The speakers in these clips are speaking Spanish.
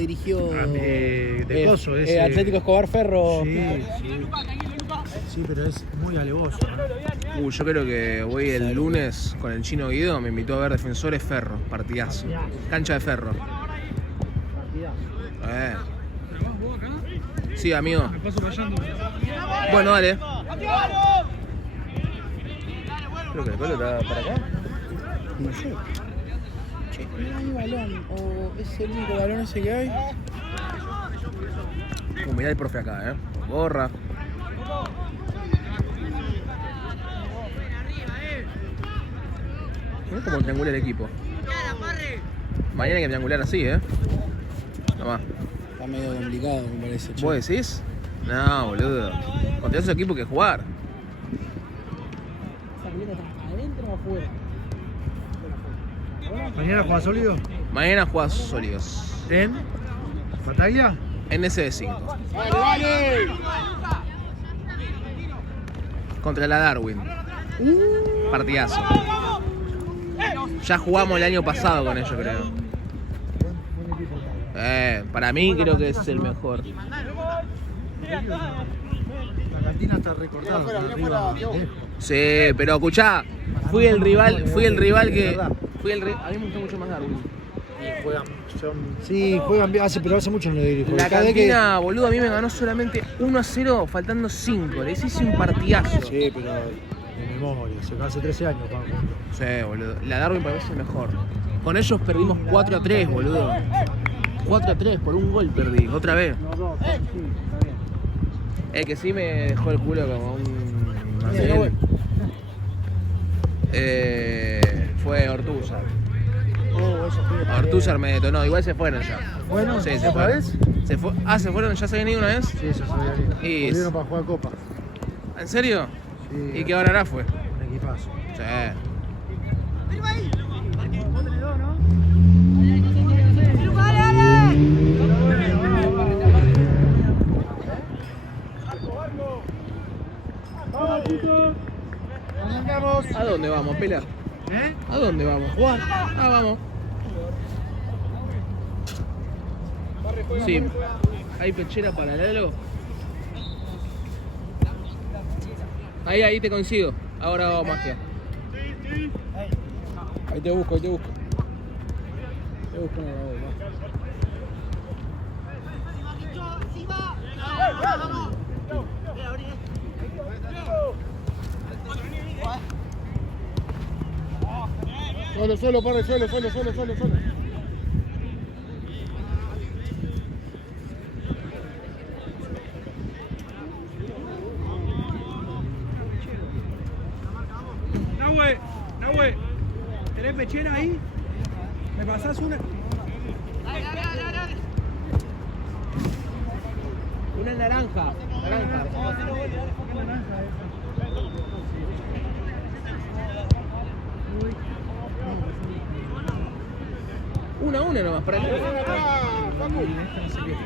dirigió de coso, ese... Atlético Escobar Ferro. Sí, pero es muy alevoso, ¿no? Yo creo que voy el lunes con el Chino Guido, me invitó a ver Defensores Ferro, partidazo. Cancha de Ferro. Sí, amigo. Me paso callando. Bueno, dale. Creo que el pelo está para acá. No sé. Che, no hay balón. O es el único balón ese que hay. Mirá el profe acá, Borra. Mirá cómo triangula el equipo. Mañana hay que triangular así, Nomás. Está medio complicado, me parece. Che. ¿Vos decís? No, boludo. Contra esos equipos hay que jugar. ¿Esa pelota está adentro o afuera? ¿Mañana juega sólido? Mañana jugás sólidos. ¿En? ¿Batalla? En SD5. Contra la Darwin. Partidazo. Ya jugamos el año pasado con ellos, creo. Para mí creo que es el mejor. La cantina está recortada. Sí, pero escuchá, fui el rival que... A mí me gustó mucho más Darwin. Juegan bien, pero hace mucho no lo dirijo. La cantina, boludo, a mí me ganó solamente 1-0 faltando 5. Les hice un partidazo. Sí, pero de memoria, hace 13 años. Sí, boludo. La Darwin para mí es el mejor. Con ellos perdimos 4-3, boludo. 4-3, por un gol perdí, otra vez. El que sí me dejó el culo como un... fue Ortúzar. Ortúzar me detonó, igual se fueron ya. Bueno, sí, se fueron. Se fueron, ya se habían ido una vez. Sí, eso se había ido. Y... Volvieron para jugar Copa. ¿En serio? Sí. ¿Y qué hora fue? Un equipazo. Sí. ¿A dónde vamos, Pela? ¿A dónde vamos? ¿Jugar? Vamos. Sí. ¿Hay pechera para Lalo? Ahí te consigo. Ahora hago magia. Ahí te busco. Te busco en el baúl, Solo, padre, solo. Nahue, ¿tenés pechera ahí? ¿Me pasás una? Una naranja. Una nomás, para el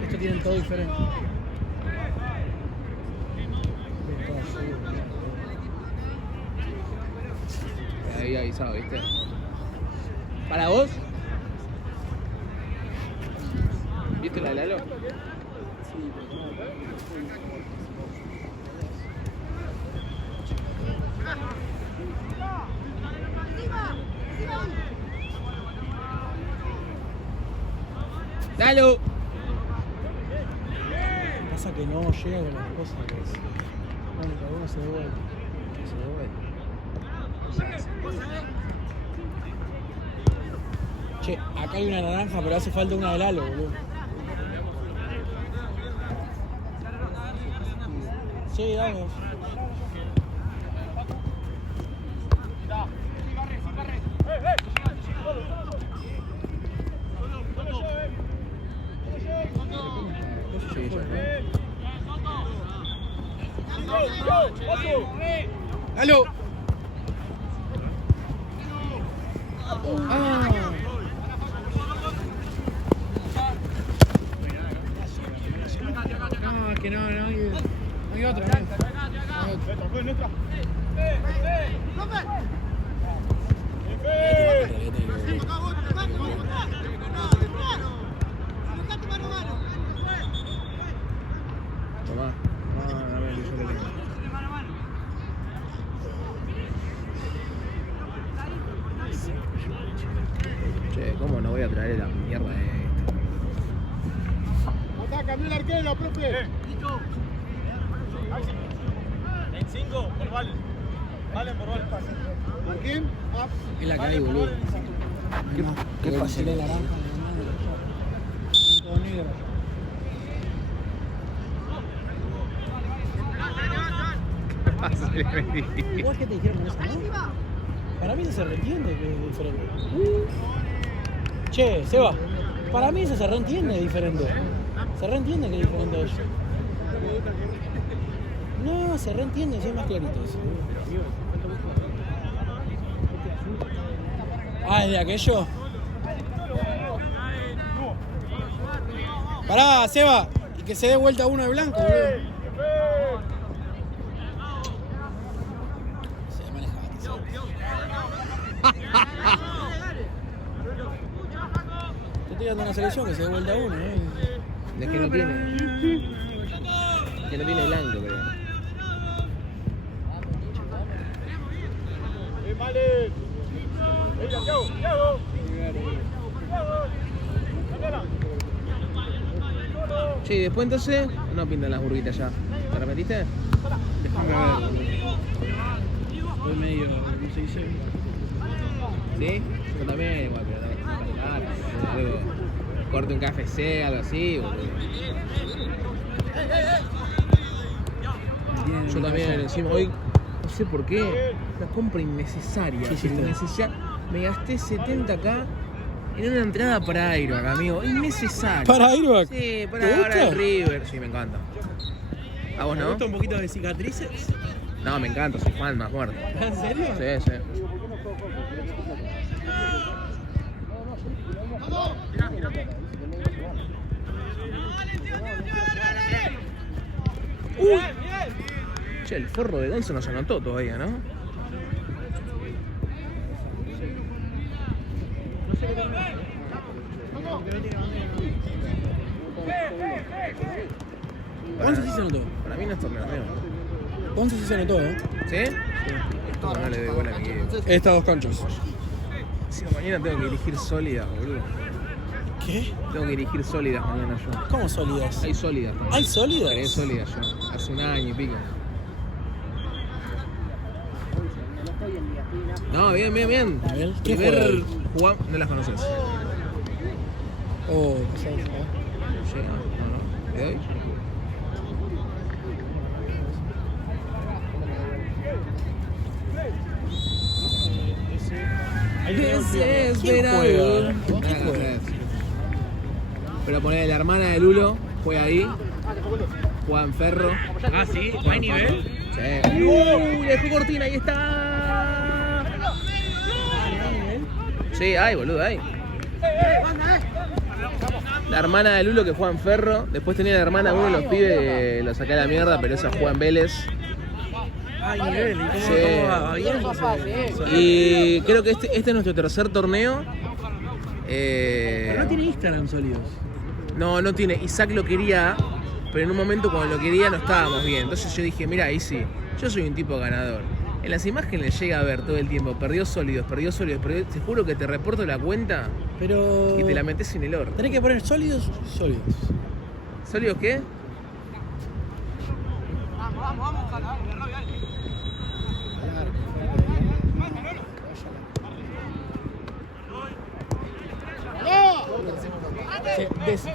Esto tienen todo diferente. Ahí avisado, ¿viste? ¿Para vos? ¿Viste la de Lalo? ¡Lalo! Pasa que no llega con las cosas. Bueno, cada uno se devuelve. Che, acá hay una naranja, pero hace falta una de Lalo, boludo. Sí, dame. ¡Aló! No, que no hay otra. cambió el arquero, profe. En 5, por Val. Valen por Val. ¿Por quién? Es la que hay, boludo. ¿Qué pasa? Pasaré naranja. Todo negro. Igual que te dijeron con eso, ¿no? Para mí eso se reentiende que es diferente. Che, Seba, para mí eso se reentiende diferente. Se reentiende que es diferente a eso. No, se reentiende, sí, es más clarito eso. Ah, ¿es de aquello? Pará, Seba, y que se dé vuelta uno de blanco, boludo. Se maneja. Te estoy dando una selección que se dé vuelta uno, ¿eh? Es que no tiene. Que no tiene blanco, creo. Vale. Venga, Thiago. Che, y después entonces no pintan las burguitas ya. ¿Te arrepentiste? Déjame ver. Estoy medio, no sé dice. ¿Sí? Yo también, igual, pero tenés que caminar, algo. Corte un KFC, algo así, boludo. Yo también, encima hoy, no sé por qué, una compra innecesaria. Sí, innecesaria. Me gasté 70k en una entrada para Airbag, amigo. Innecesario. ¿Para Airbag? Sí, para ¿Te ahora gusta? el River. Sí, me encanta. ¿A vos ¿Te no? gusta un poquito de cicatrices? No, me encanta, soy fan, más muerto. ¿En serio? Sí, sí. Uy. Che, el forro de Gonzo no se anotó todavía, ¿no? Gonzo sí se anotó. Para mí no es torneo, amigo. Gonzo sí se anotó, ¿eh? ¿Sí? Esto no le doy bola a mi equipo. Estas dos canchas. Si mañana tengo que dirigir sólidas, boludo. ¿Qué? Tengo que dirigir sólidas mañana yo. ¿Cómo sólidas? Hay sólidas también. ¿Hay sólidas? Hay sólidas yo. Hace un año y pico. No, bien, bien, bien. A ver, ¿quién Primer juega ahí? Juan, no las conoces. Oh, ¿qué sabes? Llega, no, no. ¿Le doy? Desesperado. ¿Quién juega? Pero ponele la hermana de Lulo, juega ahí. Juega en Ferro. Ah, sí, ¿no hay nivel? Sí. ¡Uy! Dejó cortina, ahí está. Sí, hay, boludo, hay. La hermana de Lulo que juega en Ferro. Después tenía la hermana de uno de los pibes que lo saqué a la mierda, pero esa juega en Vélez. Hay nivel. ¿Y cómo, Sí. cómo va? ¿Bien? Y creo que este es nuestro tercer torneo. Pero no tiene Instagram sólidos. No, no tiene. Isaac lo quería, pero en un momento cuando lo quería no estábamos bien. Entonces yo dije, mira, ahí sí, yo soy un tipo ganador. En las imágenes llega a ver todo el tiempo, perdió sólidos. Te juro que te reporto la cuenta Pero. y te la metes en el orto. Tenés que poner sólidos. ¿Sólidos qué?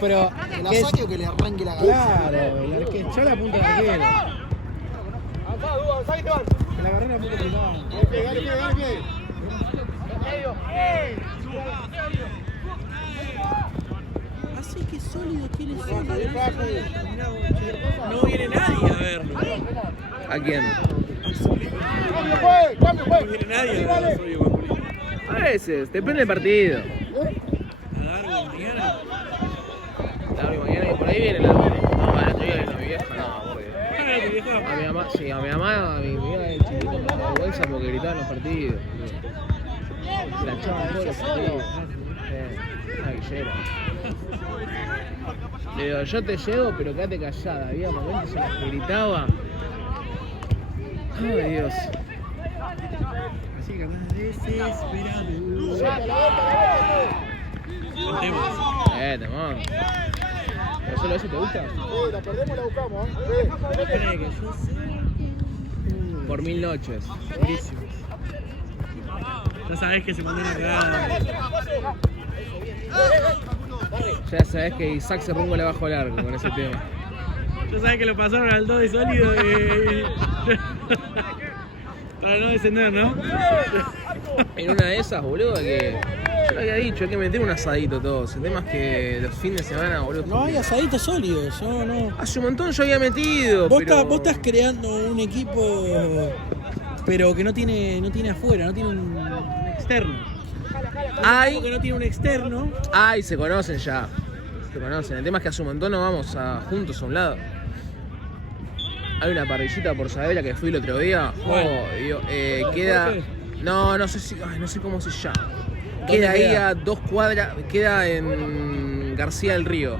Pero. Que la saque o que le arranque la cabeza. Claro, el arquero. Yo la punta de arquero. Que la agarré la punta de Dale pie. Así que sólido, ¿quién es sólido? No viene nadie a verlo. ¿A quién? Cambio, No viene nadie a verlo sólido con Juli. A veces, depende del partido. A Darwin, mañana. Claro, y mañana y por ahí viene la. No, el otro día vino mi vieja, no, porque. Ah, tu viejo. A mi mamá, sí, a mi mamá, a mi hija de chiquito me da vergüenza porque gritaban los partidos. La echaban todos los partidos. Una villera. Le digo, yo te llevo, pero quédate callada. Había momentos en los que gritaba. Ay, Dios. Así que andás desesperado. Contemos. Temón. ¿Pero solo eso te gusta? La perdemos, la buscamos. Espera que yo sé. Por 1000 noches. Buenísimo. Ya sabés que se mandó una cagada. Ya sabés que Isaac se rumbo le bajo largo con ese tema. Ya sabés que lo pasaron al 2 de sólido y... Para no descender, ¿no? En una de esas, boludo, que yo lo había dicho, hay que meter un asadito todos. El tema es que los fines de semana, boludo. No hay asaditos sólidos, no. Hace un montón yo había metido. Vos, pero... vos estás creando un equipo, pero que no tiene afuera, no tiene un externo. Ay, Que no tiene un externo. ay, se conocen ya. Se conocen. El tema es que hace un montón no vamos juntos a un lado. Hay una parrillita por Sabela que fui el otro día. ¿Cuál? Queda. ¿Por qué? No sé si. Ay, no sé cómo se llama. Queda ahí queda? a 2 cuadras. Queda en García del Río.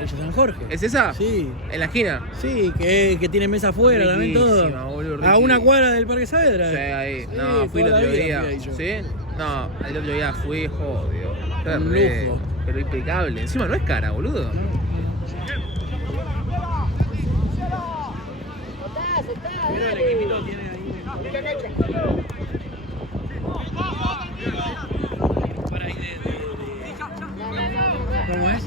El San Jorge. ¿Es esa? Sí. ¿En la esquina? Sí, que tiene mesa afuera también todo. Riquísima, boludo, A riquísima. una cuadra del Parque Saavedra. Sí, ahí. Sí, No, fui el toda la otro vida día. fui ahí yo. ¿Sí? No, el otro día fui, jodido. Qué Un re- lujo. Pero impecable. Encima no es cara, boludo. Mirá, el equipito tiene ahí. Para ahí ¿Cómo es?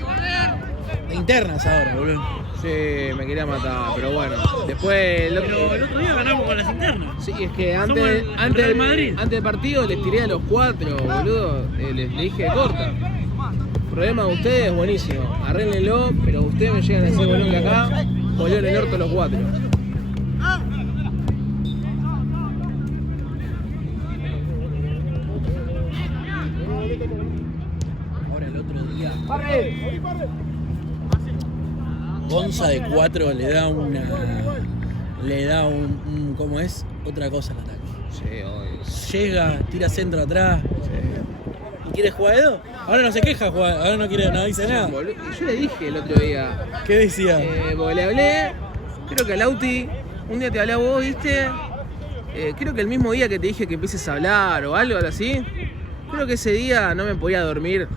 De internas ahora, boludo. Sí, me quería matar, pero bueno. Después el otro... Pero el otro día ganamos con las internas. Sí, es que Somos el Real Madrid. antes del partido les tiré a los 4, boludo. Les dije corta. Problema de ustedes, buenísimo. Arréglenlo, pero ustedes me llegan a decir bolón que acá, volvieron el orto los 4. Ahora el otro día. Gonza de 4 le da un ¿cómo es? Otra cosa al ataque. Sí, obvio. Llega, tira centro atrás. ¿Y quiere jugar Edo? Ahora no se queja, ahora no dice nada. Boludo, yo le dije el otro día, ¿Qué decía? porque le hablé, creo que a Lauti, un día te hablé a vos, ¿viste? Creo que el mismo día que te dije que empieces a hablar o algo así, creo que ese día no me podía dormir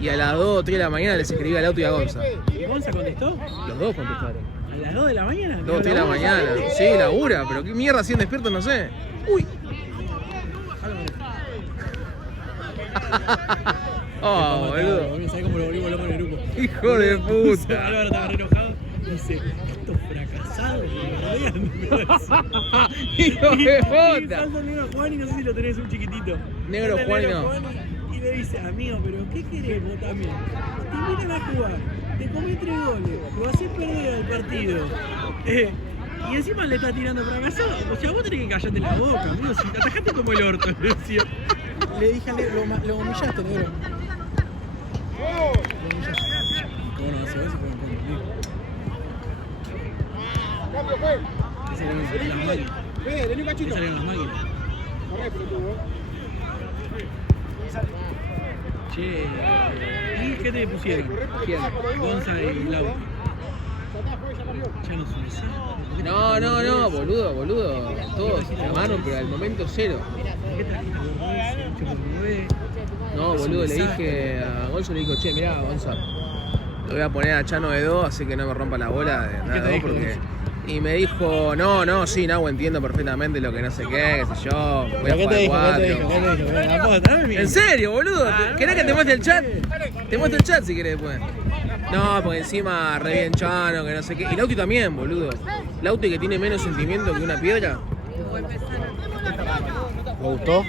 y a las 2 o 3 de la mañana les escribí a Lauti y a Gonza. ¿Y Gonza contestó? Los dos contestaron. ¿A las 2 de la mañana? 2 o 3 de la mañana. Sí, labura, pero qué mierda siguen despiertos, no sé. Uy. Oh, boludo. ¿Sabés cómo lo volvimos loco en el grupo? Hijo de puta. Álvaro estaba re enojado. Dice, estos fracasados me rodean. Hijo de Y puta. salta el negro Juan y no sé si lo tenés un chiquitito. Negro Salta el Juan negro no. Juan y le dice, amigo, pero ¿qué queremos también? Te invitan a jugar, te comí 3 goles, lo hacés perder al partido. Y encima le estás tirando fracasado. O sea, vos tenés que callarte la boca, amigo. Si atajaste como el orto, le decía. Le dije al negro, lo humillaste, negro. Bueno, hace veces fue un conmigo. Cambio, fue. Ese era las máquinas. Vení un cachito. Ese eran las máquinas. Corre, pelotudo. Che, ¿y qué te pusieron? ¿Quién? Gonza y Lau. Ya no son así. No, boludo. Todos llamaron, pero al momento cero. ¿Qué trajiste? ¿Borrés? ¿Mucho por 9? No, boludo, le dije a Gonzo, le dijo, che, mirá, Gonza, lo voy a poner a Chano de 2, así que no me rompa la bola de nada ¿Qué te de 2 dijo, porque... Gonzo? Y me dijo, no, sí, entiendo perfectamente lo que no sé qué sé yo, voy a ¿Qué te jugar dijo? 4. ¿Qué te dijo? Dame ¿En serio, boludo? ¿Querés que te muestre el chat? Te muestro el chat si querés después. No, porque encima re bien Chano, que no sé qué. Y Lauti también, boludo. Lauti que tiene menos sentimiento que una piedra. ¿Me gustó?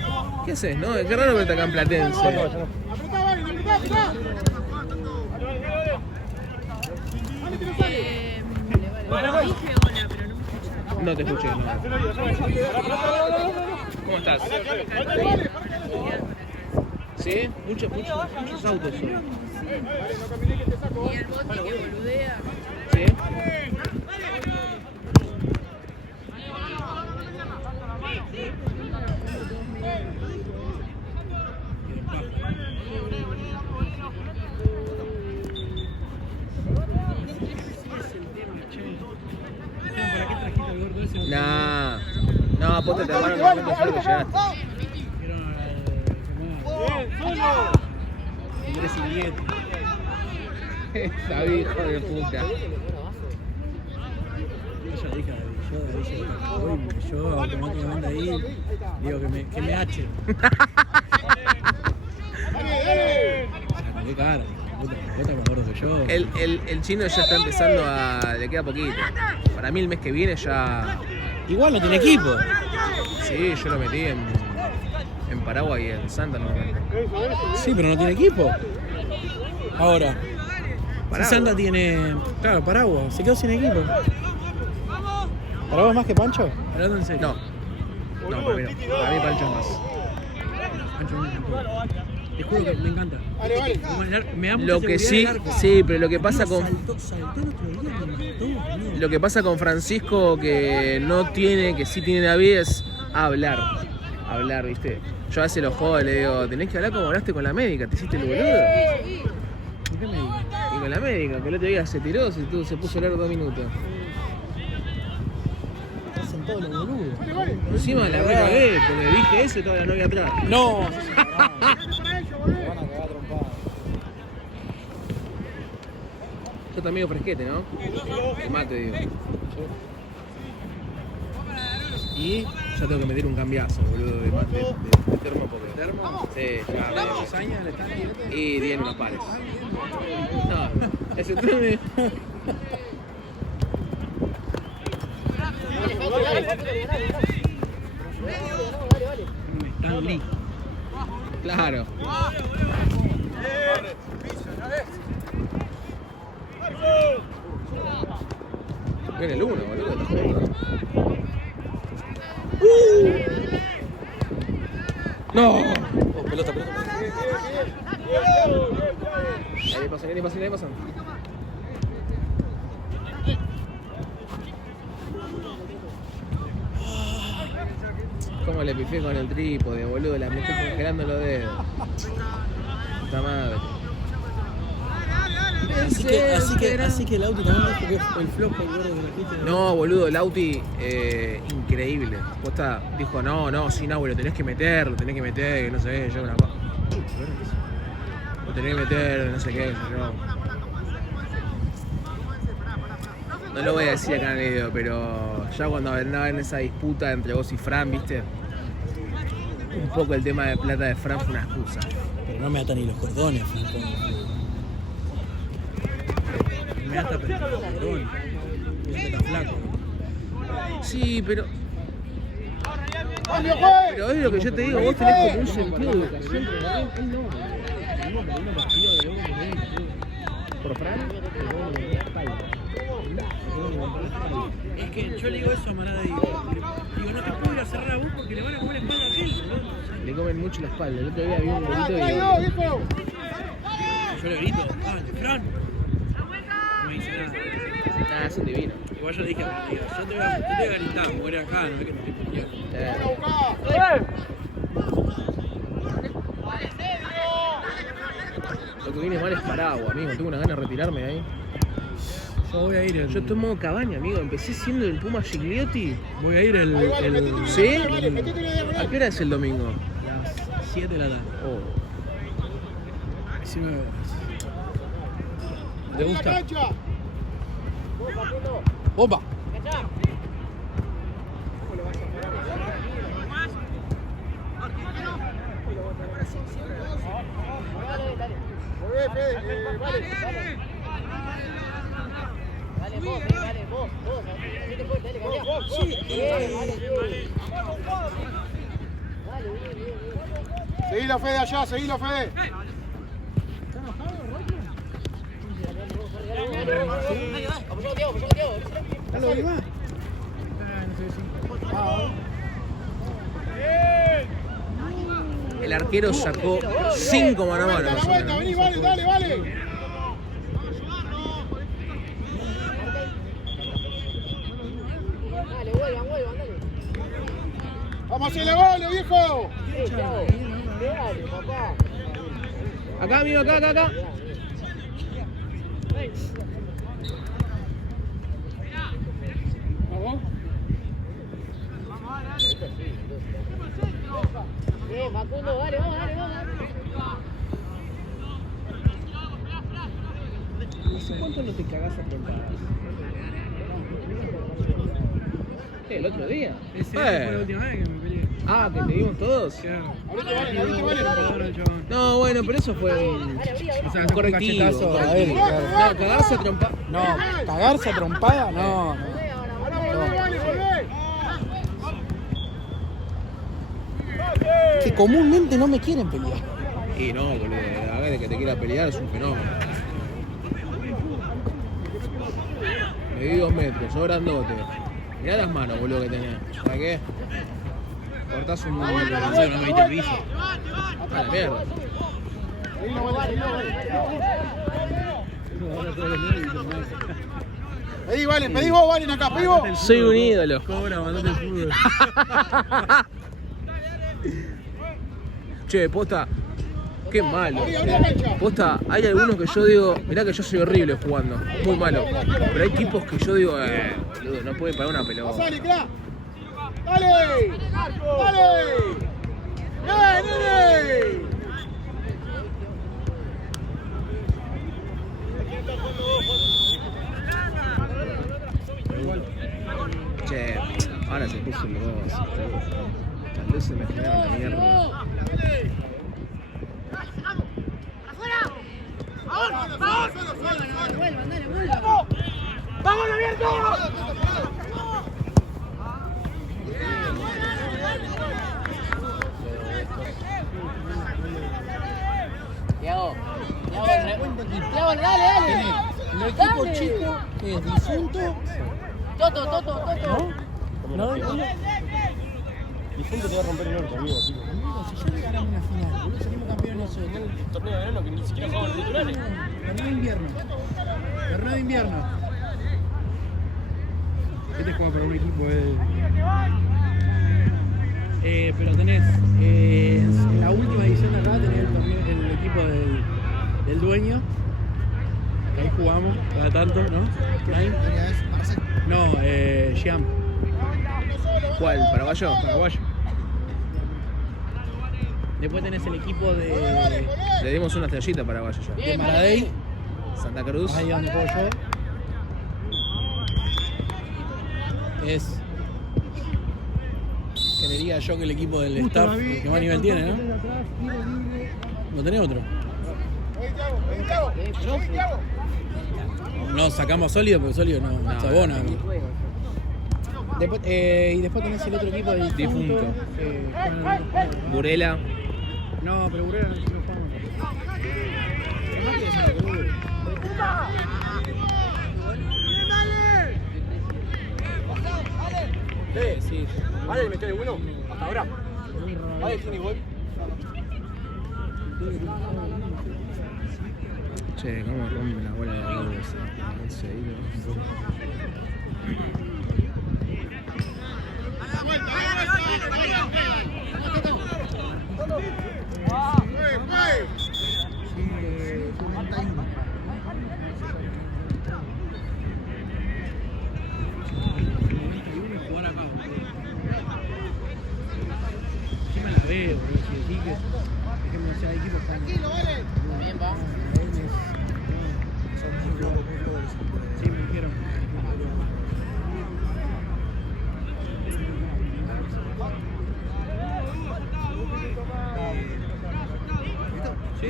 ¿Qué haces, no? Qué raro verte acá en Platense. Apretá. No te escuché, no. ¿Cómo estás? ¿Sí? Muchos autos son. Y el bote que boludea. ¿Sí? ¿Para qué trajiste al gordo ese? No, aposta te armaron el momento solo que llegaste. Andrés Silvietti. David, hijo de puta. Yo ya le dije a David, yo automáticamente ahí digo que me hachen. Qué cara, puta más gordo que yo. El chino ya está empezando a... le queda poquito. Para mí el mes que viene ya... Igual no tiene equipo. Sí, yo lo metí en Paraguay y en Santa no. Sí, pero no tiene equipo. Ahora, Paraguay. si Santa tiene... Claro, Paraguay, se quedó sin equipo. ¿Paraguay más que Pancho? Hablando en serio. No, para mí no. Para mí Pancho es más. Pancho me encantó. Te juro que me encanta. Me da mucha Lo que seguridad sí, el arco. sí, pero lo que pasa Amigo, con... saltó el otro día, me mató, amigo. Lo que pasa con Francisco que no tiene, que sí tiene David es hablar, ¿viste? Yo a veces lo jodo y le digo, tenés que hablar como hablaste con la médica, te hiciste el boludo. ¿Por qué me digas? Y con la médica, que el otro día se tiró, se puso a hablar 2 minutos. Estás sentado los boludos. Encima la cagué, porque dije eso y toda la novia atrás. No. Yo también fresquete, ¿no? El mate, digo. Y ya tengo que meter un cambiazo, boludo, de termo porque... ¿Termo? Sí, ya. ¿Cuántos años le están aquí? Y 10 unos pares. No, ese tren Stan Lee. Claro. Viene el 1, boludo. ¡No! Pelota. Ahí pasan. ¿Cómo le pifié con el trípode, boludo? La me estoy congelando los dedos. Puta madre. Así que el auto también dijo que fue el flop el gordo que trajiste. No, boludo, el Auti, increíble. Posta, dijo, no, sin agua, lo tenés que meter, que no sé, yo una cosa. Lo tenés que meter, no sé qué, yo. No lo voy a decir acá en el video, pero ya cuando andaba en esa disputa entre vos y Fran, viste, un poco el tema de plata de Fran fue una excusa. Pero no me atan ni los cordones, Franco. Me ata pero los cordones. Eso que está flaco. Sí, pero es lo que yo te digo, vos tenés como un sentido de educación, pero él no. ¿Por Fran? Es que yo le digo eso a Marada y digo, no te puedo ir a cerrar a vos porque le van a comer espalda a aquel, boludo. Le comen mucho la espalda. El otro día había un grito y... Yo le grito, Fran. No me dice nada. Nada, es un divino. Igual yo le dije, yo te voy a gritar, muere acá, no es que no te putear. Lo que viene mal es Paraguay, amigo. Tengo una gana de retirarme de ahí. Yo voy a ir Yo estoy en modo cabaña, amigo. Empecé siendo el Puma Gigliotti. Voy a ir ¿Sí? ¿A qué hora es el domingo? las 7 de la tarde. Oh. 19 horas. ¿Te gusta? ¡Opa! Seguilo, Fede, allá, seguilo, Fede. El arquero sacó 5 mano a mano. La vuelta, vení, vale, dale. Vamos a hacerle gol, viejo. Acá, amigo, acá. Facundo, dale. ¿Hace cuánto no te cagás a trompadas? ¿Qué, el otro día? Ese fue la última vez que me peleé. Ah, que te dimos todos. Claro. Vale. No, bueno, pero eso fue un, O sea, un correctivo. cachetazo a él, claro. No, cagarse a trompadas. No, cagarse a trompada, no. Que comúnmente no me quieren pelear. Y no, boludo, a ver, que te quiera pelear es un fenómeno. Medí 2 metros, sos grandote. Mirá las manos, boludo, que tenés. ¿Para qué? Cortás un... no me viste el piso. A la mierda. Pedí vos, Valen, acá, pedí vos. Soy un ídolo. Cobra, mandate el fútbol. Che, posta, qué malo. Posta, hay algunos que yo digo, mirá que yo soy horrible jugando, muy malo. Pero hay tipos que yo digo, boludo, no pueden parar una pelota. Pasale, crack. Dale. Dale. Nene. Che, ahora se puso el 2. Las luces me generaron la mierda. ¡Vamos, abierto! Tiago, dale. El equipo chico que es difunto. Toto. ¿No? Difunto te va a romper el orto, amigo. Si yo llegara a una final, boludo, salimos campeones nosotros. El torneo de verano que ni siquiera juegan los titulares. Torneo de invierno. Este juega para un equipo pero tenés en la última edición de acá tenés el equipo del dueño, que ahí jugamos cada tanto, ¿no? Ahí. No, Giam. ¿Cuál? ¿Paraguayo? Paraguayo. Después tenés el equipo de Le dimos una estrellita a Paraguayo ya. De Maradei, Santa Cruz. ahí donde juego yo. Es. Creería yo que el equipo del staff que más nivel tiene, ¿no? ¿No tenés otro? No sacamos sólido porque sólido no se abona. Después, y después tenés el otro equipo del difunto. Burela. No, pero Burela no jugamos. Sí. Vale, me quedé bueno. Hasta ahora. Vale, tiene igual. Che, cómo rompe la bola de la luz. Veo, por ejemplo, o sea, hay equipos tan... Bien, va. Sí, me dijeron. Sí,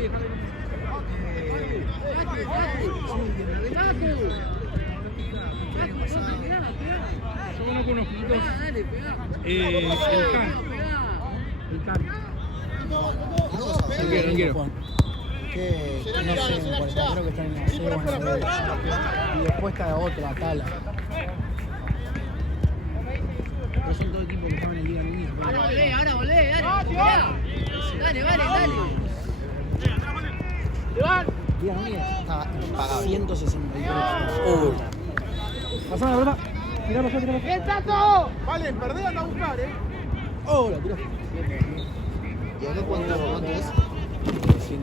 yo conozco unos chiquitos. El Can. No quiero. Que no sé, creo que está en la C o en la B. Y después cada otra, Tala. Pero son todos equipos que estaban en Liga Mini. Ahora volvé, dale. Liga mía está impagable. 163. Oh. Pasá la verdad. Mirá para allá. ¡El Tato! Vale, perdé, anda a buscar, Oh, la tiró. ¿Y acá cuánto es? 100.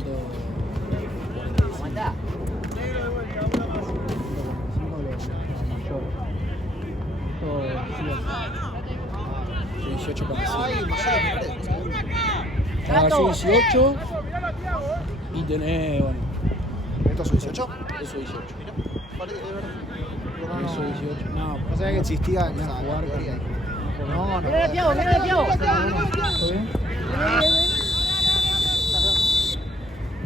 Aguantá. 18 para Ay, Yo 18 y tenés, bueno, ¿Esto es 18? eso 18. parece, de verdad. Eso, 18. No, O sea que existía esa jugar categoría. con- No, no. Mira, Tiago, mira, Tiago. ¿Todo bien?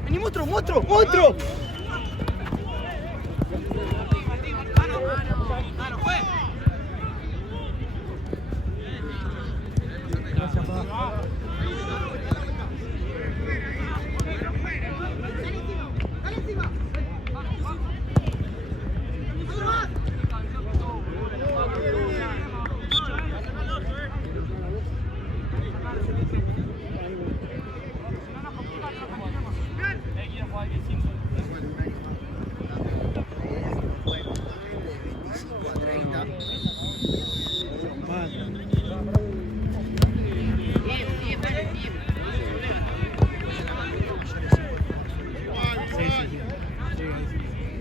¡Vení, monstruo, monstruo, monstruo! Gracias, papá.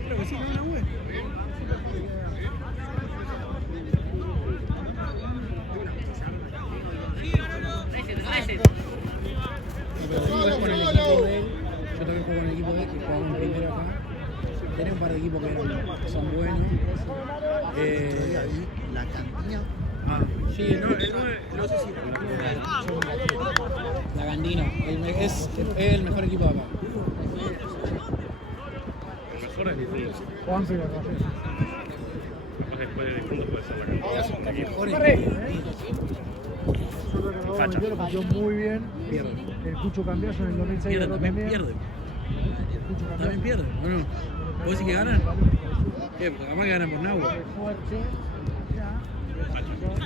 Creo que sí, que una web. Pero después con el equipo de él, yo también juego con el equipo de él, que jugamos primero acá. Tenés un par de equipos que son buenos. La cantina. Sí, no sé si. La Gandino, es el mejor equipo de acá. Lo mejor es difunto. Juan Pérez, Después de difunto puede ser la Facha. Lo pasó muy bien. Pierde. El Cucho Cambiazo en el 2006 Pierde, ganó también pierde. El Cucho También Cambiazo. pierde, ¿o no? ¿Vos decís que ganan? ¿Qué? Porque además que ganan por Nahua. Fuerte.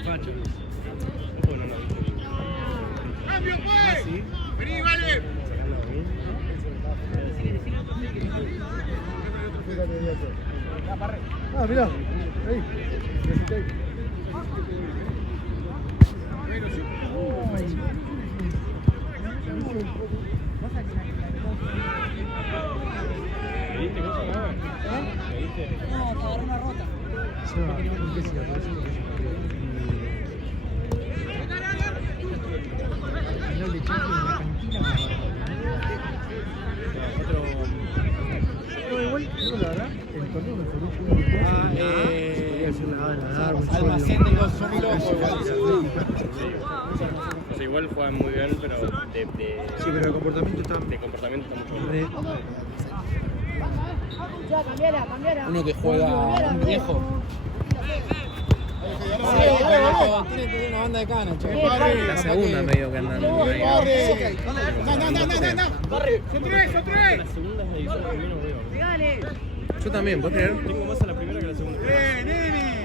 Facha. Bueno, no, Ah, sí. ¡Vení, vale! Ah, mirá. Ahí. ¿Viste cómo se llama? ¿Viste? No, te agarró una rota. No, igual, digo la verdad, el torneo mejoró un montón. Almacén de los sonidos fue igual. O sea, igual juegan muy bien, pero Sí, pero el comportamiento está... de comportamiento está mucho mejor. Ya, cambiala. Uno que juega un viejo. Tiene una banda de cana, che. La segunda medio que andan ahí. ¡Son tres, son tres! La segunda es la edición que menos veo. Pegale. Yo también, ¿puedes creer? Tengo más a la primera que a la segunda. nene!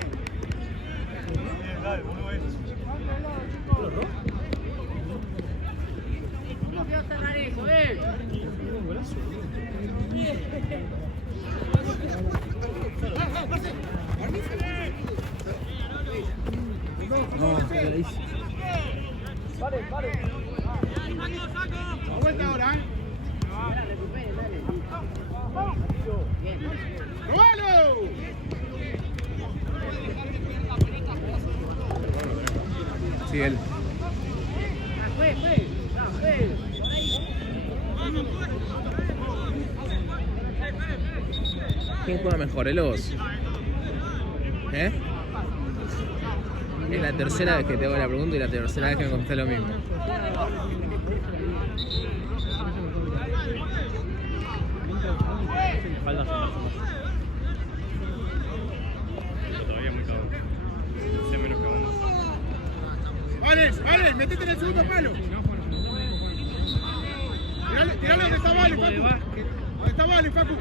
¿Cómo que va a cerrar eso, No, se la hice. Vuelta ahora, ¿eh? ¡Robalo! Sí, él. Fue. ¿Quién juega mejor, él o vos? ¿Eh? Es la tercera vez que te hago la pregunta y la tercera vez que me contestas lo mismo. Falta todavía muy cabrón. Sé menos que vamos. Vale, metete en el segundo palo. Tirale donde está Vale, Facu. Donde está Vale, Facu.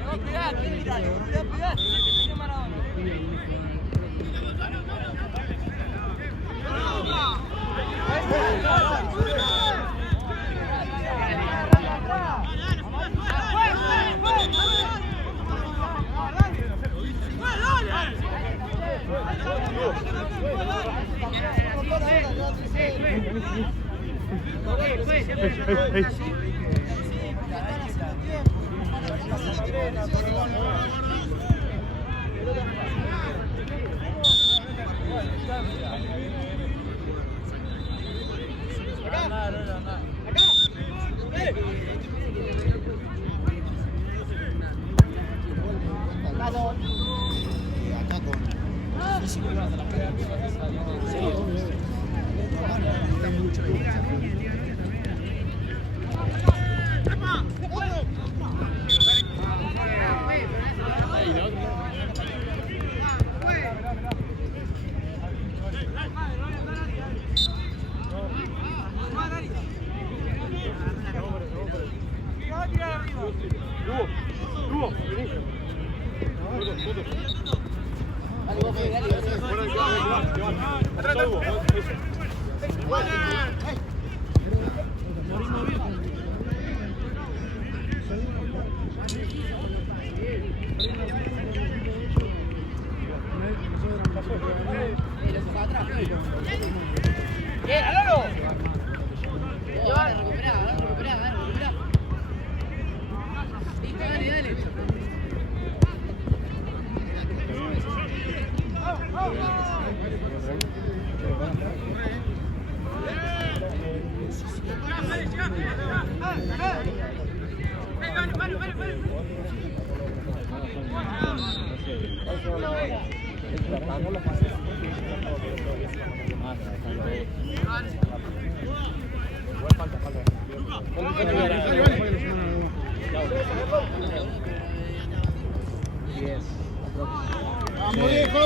¡Vamos, viejo!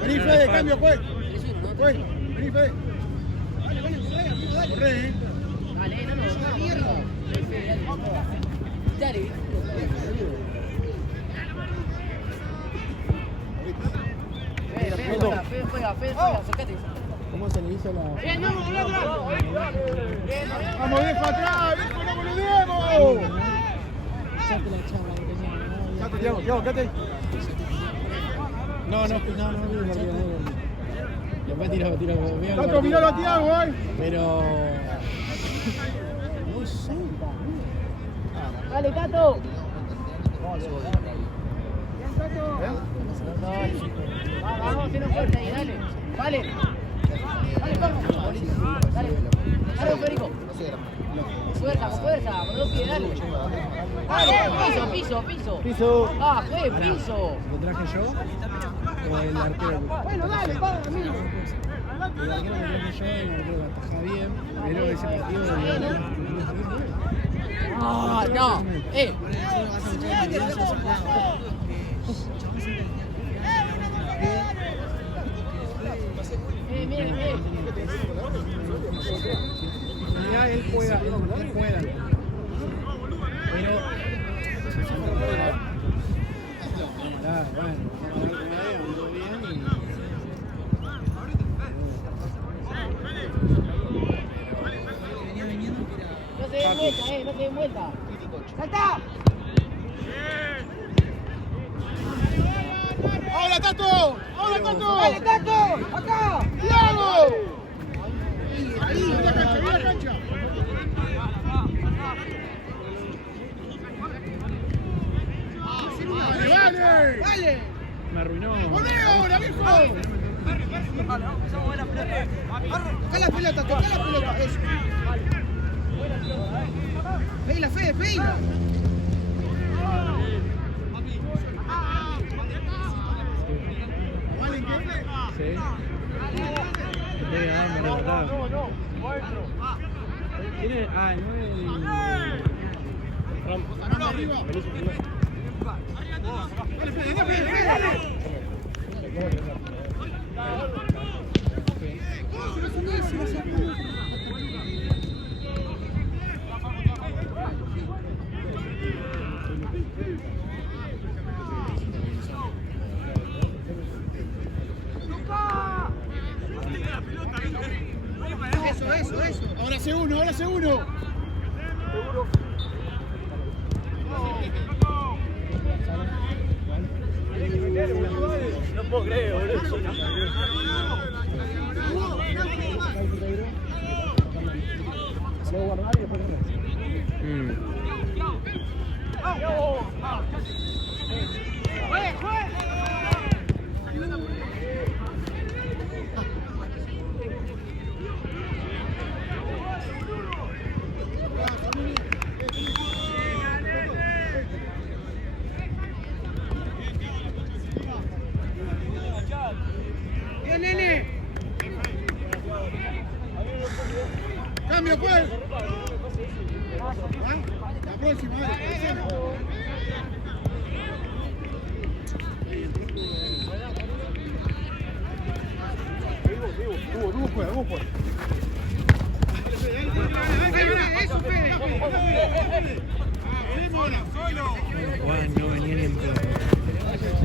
Vení, Fede, cambio, juez. Juez, vení, Fede. Corre, Dale, no, no, mierda. Dale. Juega, sacate. ¿Cómo se le hizo la...? ¡Vamos, viejo, atrás! ¡Viejo, no boludemos! Ya te la echaba, que tenía. Quédate, Tiago, quédate. No, después tiro. Tato, miralo a Tiago, Pero... Muy suelta. Dale, Tato. Vamos, tiene fuerte ahí, dale. Vale. Dale, vamos. Dale. Dale, Federico. Fuerza, con fuerza, con dos pies, dale. Dale, piso. Piso. Ah, fue piso. ¿Lo traje yo? ¿O el arquero? Bueno, dale, vamos, amigo. El arquero lo traje yo y el arquero lo ataja bien, pero ese partido... Ah, no. Miren. Ya él juega. Pero... No se den vuelta, ¡salta! ¡Ahora, Tato! ¡Dale, Tato! ¡Acá! ¡Tiago! Ahí, mira cancha. ¡Dale! Me arruinó. ¡Poné ahora, viejo! Toca la pelota, eso. Pedila, Fede, pedila. Sí. Te debe dar una verdad. ¿Tiene? El 9 No, arriba. Dale, Fede. Eso. Ahora hace uno. No puedo creer, boludo. Se lo guardar y después próxima, dale, parecemos. Vamos fuera, vamos fuera. Juan, no venía ni en pedo.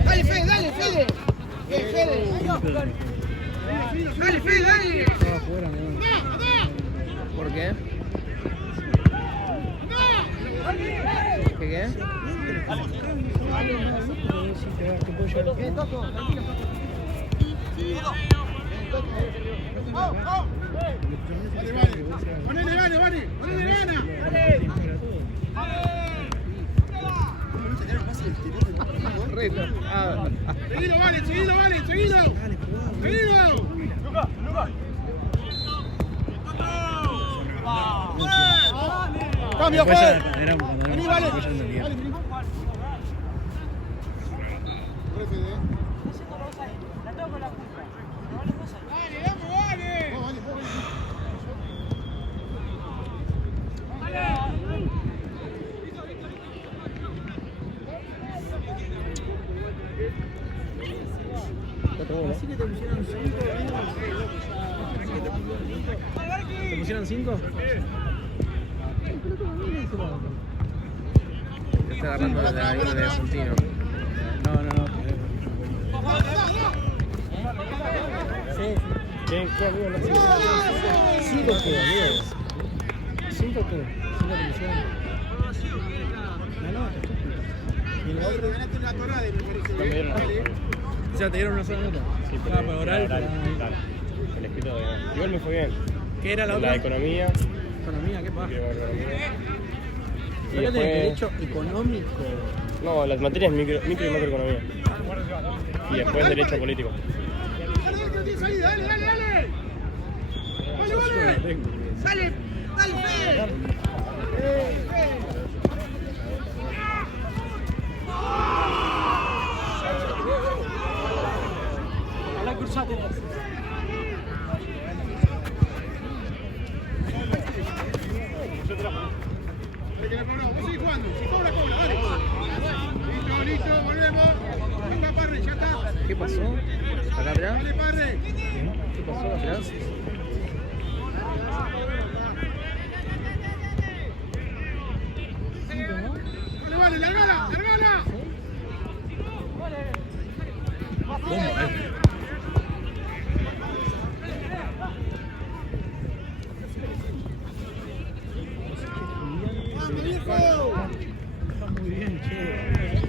Dale, Fede, dale, Fede. Fede. Dale, Fede, dale. Estaba afuera, mi hermano. ¿Por qué? ¿Qué? Te puedo llevar. Ponele gana. Seguilo. Cambio, Después Fede. ya era cuando Vení, después vale. ya salía. Vale, vení. Corre, Fede. Así que te pusieron 5. ¿Te pusieron 5? Te está agarrando de la de Argentino. No. Sí. ¿Qué amigo? 5 qué, amigo. 5 qué. 5 te pusieron. No, estúpido. Y la otra. Ganaste una torada, me parece. Ya te dieron una sola nota. Sí, Para oral. claro. El escrito de... Igual me fue bien. ¿Qué era la La otra? economía. Economía, ¿qué pasa? Y ¿Pero de después... derecho económico? No, las materias micro y macroeconomía. Y después derecho político. Dale, Fede. Habla cruzate. Vos seguís jugando. Si cobra, dale. Listo, volvemos. Acá, Parre, ya está. ¿Qué pasó? ¿Acá atrás? Dale, Parre. ¿Qué pasó acá atrás? Vale, largala. ¡Vamos, viejo! Muy bien, che.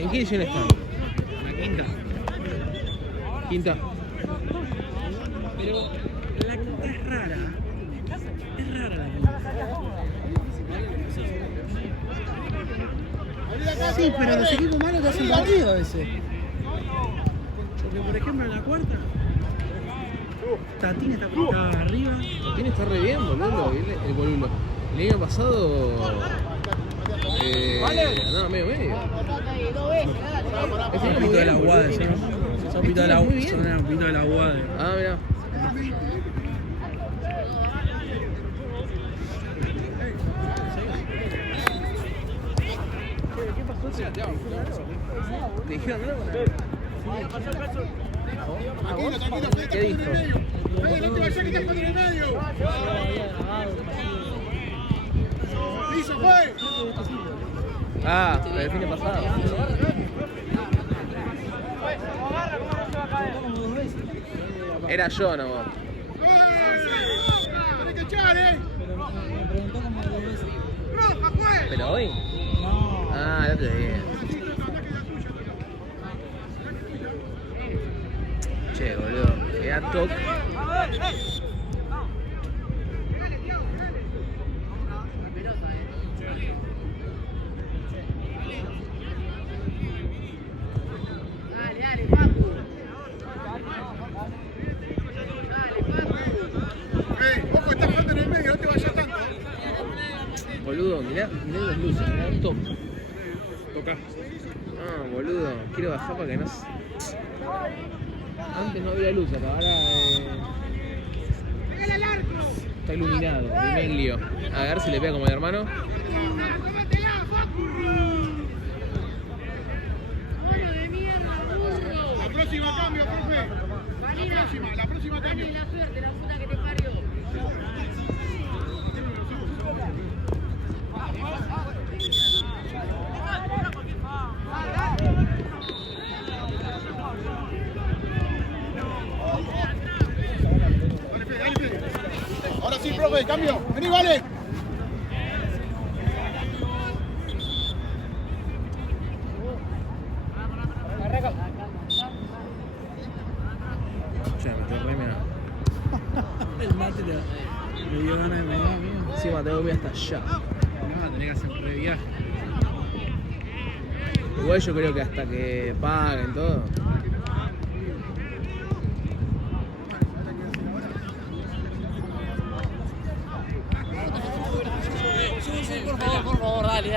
¿En qué edición están? La quinta. Quinta. Pero la quinta es rara. Es rara la quinta. Sí, pero los equipos malos te hacen partido a veces. Porque por ejemplo en la cuarta, Tatín está pintado arriba. Tatín está re bien, boludo. El boludo. El año pasado. No, medio. Dos veces, dale. Es Un pito de la UAD, ¿no? Son pito de la Muy bien. UAD. Son un pito de la UAD. Ah, mirá. ¿Te dijeron algo? Tranquilo, ¿Qué dijo? Fede, no te vayas que estás jugando en el medio. Listo, fue. Ah, el fin de pasado. Era yo, no vos. Tenés que echar, Me preguntó como 2 veces. Roja, fue. ¿Pero hoy? No. Ah, el otro día. Che, boludo. Queda toque. Dale, Papu. Ojo, estás jugando en el medio, no te vayas tanto. Boludo, mirá las luces, mirá el top. Toca. Ah, boludo, quiero bajar para que no se... Antes no había luz acá, ahora está iluminado. Di Meglio. A ver si le pega como el hermano. La próxima cambio, profe. La próxima cambio. Dale, Fede. Ahora sí, profe, cambio. Vení, vale. Ya, me estoy remea. El mate me dio ganas de medir, amigo. Encima tengo que ir hasta allá. No, tenés que hacer un previaje. Igual yo creo que hasta que paguen todo. Por favor, dale.